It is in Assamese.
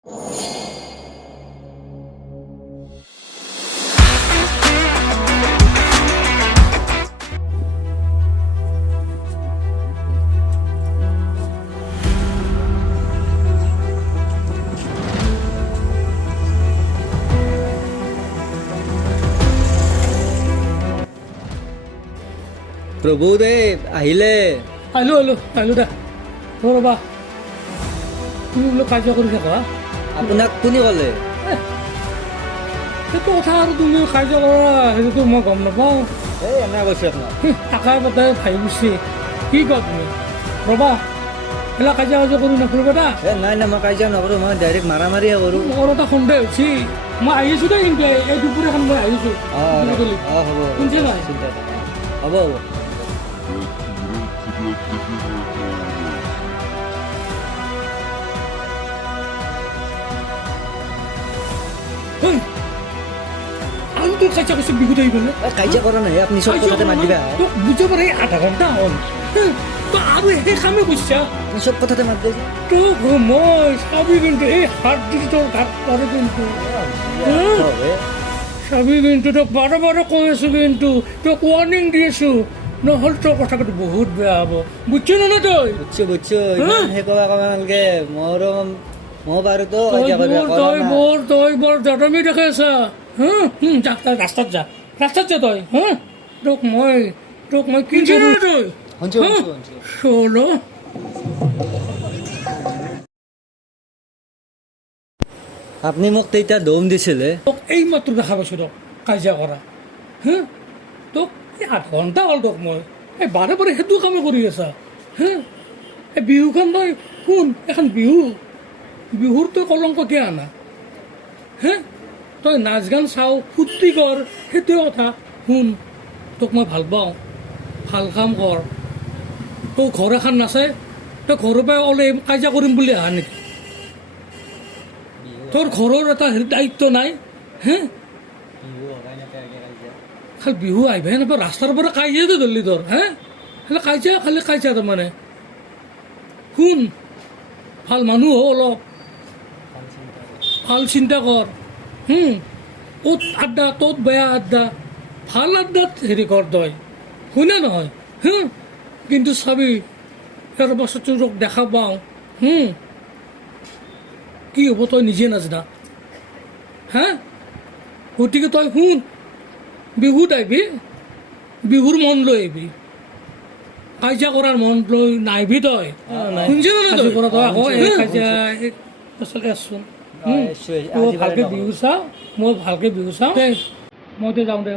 প্ৰভুদেৱ আহিলে। আহিলো দে ৰ'বা তুমি বোলে কাজিয়া কৰি থাকা। আপোনাক কোনে ক'লে? সেইটো কথা আৰু তুমি কাজিয়া কৰা সেইটোতো মই গম নাপাওঁ। এই এনে কৈছে আপোনাক। আকাই পতাই ভাবি বুজি কি কোৱা তুমি? ৰ'বা এইবিলাক কাজিয়া কৰি নকৰিবা দা। নাই মই কাজিয়া নকৰোঁ, মই ডাইৰেক্ট মাৰিহে কৰোঁ। মোৰ এটা সন্দেহ হৈছে, মই আহিছোঁ দেই কিন্তু এই দুপৰীয়াখন মই আহিছোঁ। হ'ব শুনছে নাই? হ'ব। আমি তোৰ কাজিয়া কৈছোঁ বিহুত আহিবলৈ। কাজিয়া কৰা নাই, আপুনি চব কথাতে মাত দিবা। তোক বুজাব পাৰে আধা ঘণ্টা হ'ল, তই আৰু সেই কামেই কৰিছা। আপুনি চব কথাতে মাত দিয়ে। তোক মই চাবি কিন্তু এই হাত দি তোৰ গাত পৰে কিন্তু চাবি কিন্তু তোক বাৰে বাৰে কৈ আছোঁ কিন্তু তোক ৱাৰ্ণিং দি আছোঁ, নহ'লে তোৰ কথা পাতি বহুত বেয়া হ'ব। বুজছ নে তই? বুজছো সেই ক'বা নালাগে। মই বাৰুতো তই বৰ জটমি দেখে আছা। যা তই ৰাস্তাত যা তই। তোক মই কি তই চলো। আপুনি মোক তেতিয়া দম দিছিলে। তোক এই মাত্ৰ দেখা পাইছোঁ তোক কাজিয়া কৰা। তোক এই আধা ঘণ্টা হ'ল তোক মই এই বাৰে বাৰে সেইটো কামে কৰি আছা। এই বিহুখন তই শুন, এখন বিহুৰ তই কলংক কিয় আনা? তই নাচ গান চাওঁ ফূৰ্তি কৰ, সেইটোৱে কথা। শুন, তোক মই ভাল পাওঁ, ভাল কাম কৰ। তোৰ ঘৰ এখন নাচাই তই ঘৰৰ পৰা ওলাই কাজিয়া কৰিম বুলি আহা নেকি? তোৰ ঘৰৰ এটা দায়িত্ব নাই? খালি বিহু আহিবহে নাপায়, ৰাস্তাৰ পৰা কাজিয়াতে ধৰিলি তোৰ। খালি কাজিয়া তাৰমানে। শুন, ভাল মানুহ হ, অলপ ভাল চিন্তা কৰ। অ'ত আড্ডা ত'ত বেয়া আড্ডা, ভাল আড্ডাত হেৰি কৰ তই, শুনে নহয়? কিন্তু চাবি ইয়াৰ পাছত তোক দেখা পাওঁ কি হ'ব তই নিজে নাজানা। গতিকে তই শুন, বিহুত আহিবি, বিহুৰ মন লৈ আহিবি, কাজিয়া কৰাৰ মন লৈ নাহিবি তই। শুনছি নে তই? তই আকৌ কাজিয়া আছোন। ভালকে বিহু চাওঁ, মই ভালকে বিহু চাওঁ। মই যাওঁ দে।